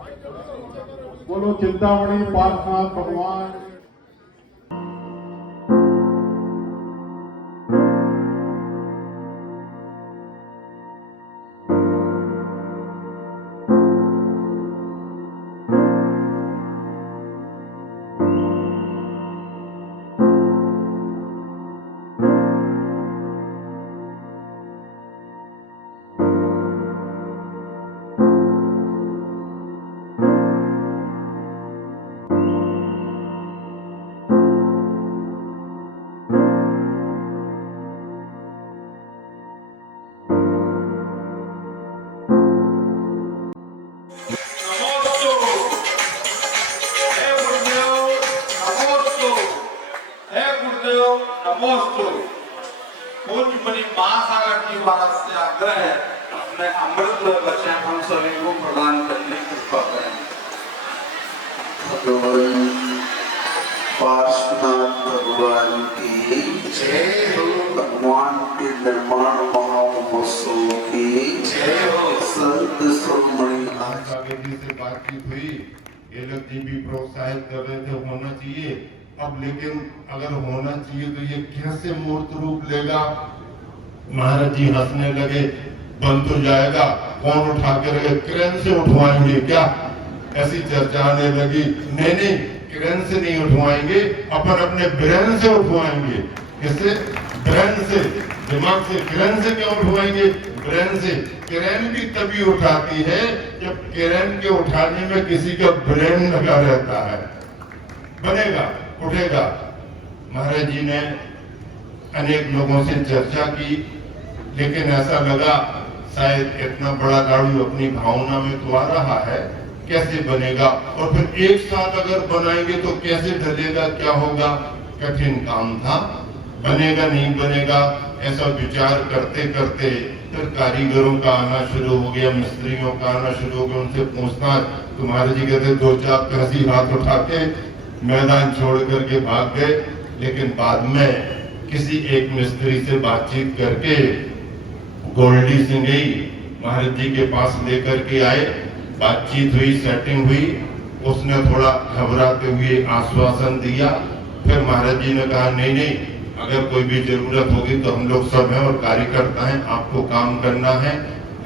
बोलो चिंतामणि पार्श्वनाथ भगवान। नमोस्तु। पूज्य मणि महासागर की बात से आग्रह है, अपने अमृत बच्चे हम सभी को प्रदान करने की कृपा करें। भगवान पार्श्वनाथ भगवान की जय हो। भगवान के निर्माण महोत्सव की जय हो। संत सुरमणि सागर जी से बातचीत हुई, ये लोग जी भी प्रोत्साहित कर रहे थे होना चाहिए। अब लेकिन अगर होना चाहिए तो ये कैसे मूर्त रूप लेगा? महाराज जी हंसने लगे, बन तो जाएगा, कौन उठा के रखे? क्रेन से उठवाएंगे क्या? ऐसी चर्चा आने लगी। नहीं नहीं, क्रेन से नहीं उठवाएंगे, अपन अपने ब्रेन से उठवाएंगे। किससे? ब्रेन से, दिमाग से। क्रेन से क्यों उठवाएंगे? ब्रेन से। क्रेन भी तभी उठाती है जब क्रेन के उठाने में किसी का ब्रेन लगा रहता है। बनेगा, उठेगा। महाराज जी ने अनेक लोगों से चर्चा की, लेकिन ऐसा लगा शायद इतना बड़ा गाड़ी अपनी भावना में तो आ रहा है, कैसे बनेगा? और फिर एक साथ अगर बनाएंगे तो कैसे ढलेगा, क्या होगा? कठिन काम था। बनेगा नहीं बनेगा, ऐसा विचार करते करते फिर कारीगरों का आना शुरू हो गया, मिस्त्रियों का आना शुरू हो गया। उनसे पूछना, तो महाराज जी कहते दो चार कृषि हाथ उठा के मैदान छोड़ करके भाग गए। लेकिन बाद में किसी एक मिस्त्री से बातचीत करके गोल्डी सिंह महाराज जी के पास लेकर के आए। बातचीत हुई, सेटिंग हुई। उसने थोड़ा घबराते हुए आश्वासन दिया। फिर महाराज जी ने कहा नहीं नहीं, अगर कोई भी जरूरत होगी तो हम लोग सब हैं और कार्यकर्ता हैं, आपको काम करना है।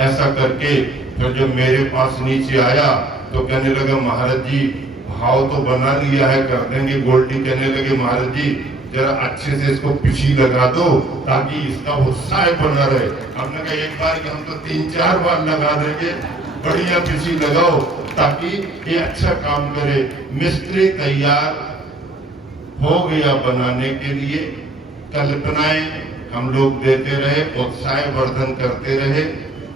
ऐसा करके फिर जब मेरे पास नीचे आया तो कहने लगा महाराज जी भाव तो बना लिया है, कर देंगे। गोल्डी कहने लगे महाराज जी जरा अच्छे से इसको पिछी लगा दो ताकि इसका उत्साह बना रहे। हमने कहा एक बार कि हम तो 3-4 बार लगा देंगे, बढ़िया पिछी लगाओ ताकि ये अच्छा काम करे। मिस्त्री तैयार हो गया बनाने के लिए। कल्पनाएं हम लोग देते रहे, उत्साह वर्धन करते रहे।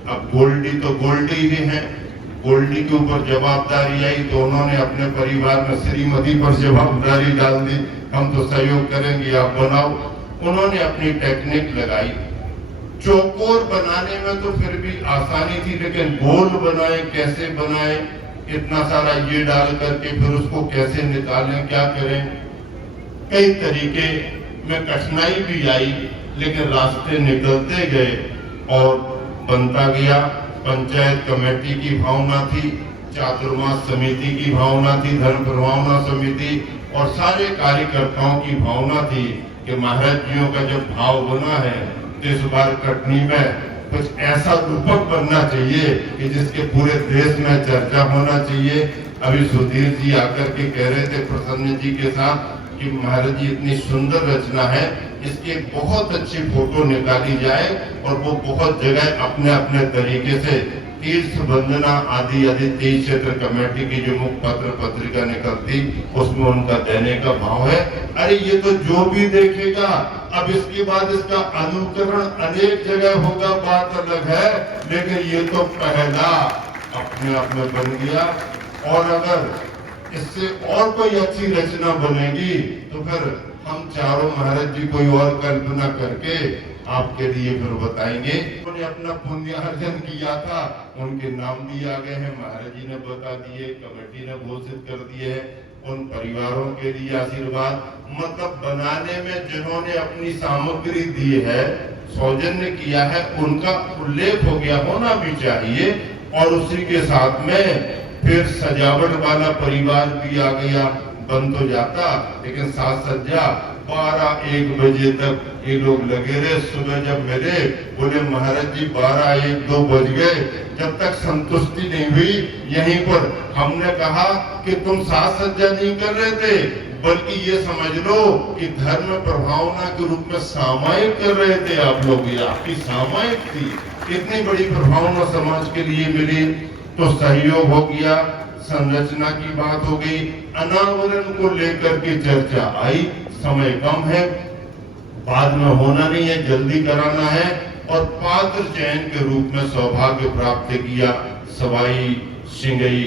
अब गोल्डी तो गोल्डी ही है। गोल्डी के ऊपर जवाबदारी आई तो उन्होंने अपने परिवार में श्रीमती पर जवाबदारी डाल दी, हम तो सहयोग करेंगे, आप बनाओ। उन्होंने अपनी टेक्निक लगाई। चौकोर बनाने में तो फिर भी आसानी थी, लेकिन गोल बनाए, कैसे बनाए? इतना सारा ये डाल करके फिर उसको कैसे निकालें, क्या करें? कई तरीके में कठिनाई भी आई, लेकिन रास्ते निकलते गए और बनता गया। पंचायत कमेटी की भावना थी, चातुर्मास समिति की भावना थी, धर्म प्रभावना समिति और सारे कार्यकर्ताओं की भावना थी कि महाराज जियों का जब भाव बना है तो इस बार कटनी में कुछ ऐसा रूपक बनना चाहिए कि जिसके पूरे देश में चर्चा होना चाहिए। अभी सुधीर जी आकर के कह रहे थे प्रसन्न जी के साथ कि महाराज जी इतनी सुंदर रचना है, इसकी एक बहुत अच्छी फोटो निकाली जाए और वो बहुत जगह अपने अपने तरीके से तीर्थ वंदना आदि आदि तीर्थ क्षेत्र कमेटी की जो मुख पत्र पत्रिका निकलती उसमें उनका देने का भाव है। अरे ये तो जो भी देखेगा, अब इसके बाद इसका अनुकरण अनेक जगह होगा, बात अलग है, लेकिन ये तो पहला अपने आप में बन गया। और अगर इससे और कोई अच्छी रचना बनेगी तो फिर हम चारों महाराज जी कोई और कल्पना करके आपके लिए फिर बताएंगे। उन्होंने अपना पुण्यार्जन किया था, उनके नाम भी आ गए हैं, महाराज जी ने बता दिए, कमेटी ने घोषित कर दिए है। उन परिवारों के लिए आशीर्वाद, मतलब बनाने में जिन्होंने अपनी सामग्री दी है, सौजन्य किया है, उनका उल्लेख हो गया होना भी चाहिए। और उसी के साथ में फिर सजावट वाला परिवार भी आ गया, बन तो जाता लेकिन साज सज्जा 12-1 बजे तक ये लोग लगे रहे। सुबह जब मिले बोले महाराज जी 12-1-2 बज गए, जब तक संतुष्टि नहीं हुई यहीं पर हमने कहा कि तुम साज सज्जा नहीं कर रहे थे, बल्कि ये समझ लो कि धर्म प्रभावना के रूप में सामायिक कर रहे थे आप लोग। ये आपकी सामायिक थी, इतनी बड़ी प्रभावना समाज के लिए मिली तो सहयोग हो गया, संरचना की बात हो गई, अनावरण को लेकर के चर्चा आई। समय कम है, बाद में होना नहीं है, जल्दी कराना है। और पात्र चयन के रूप में सौभाग्य प्राप्त किया सवाई सिंगई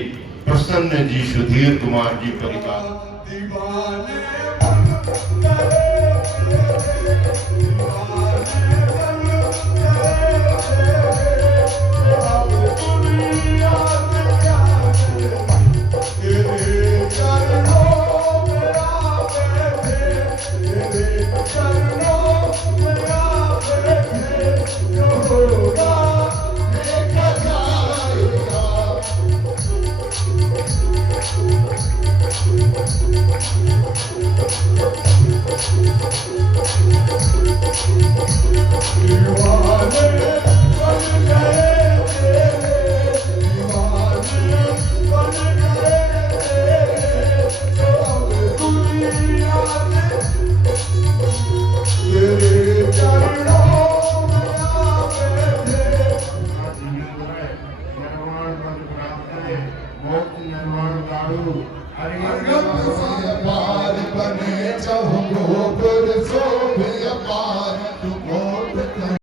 प्रसन्न जी सुधीर कुमार जी परिवार। You are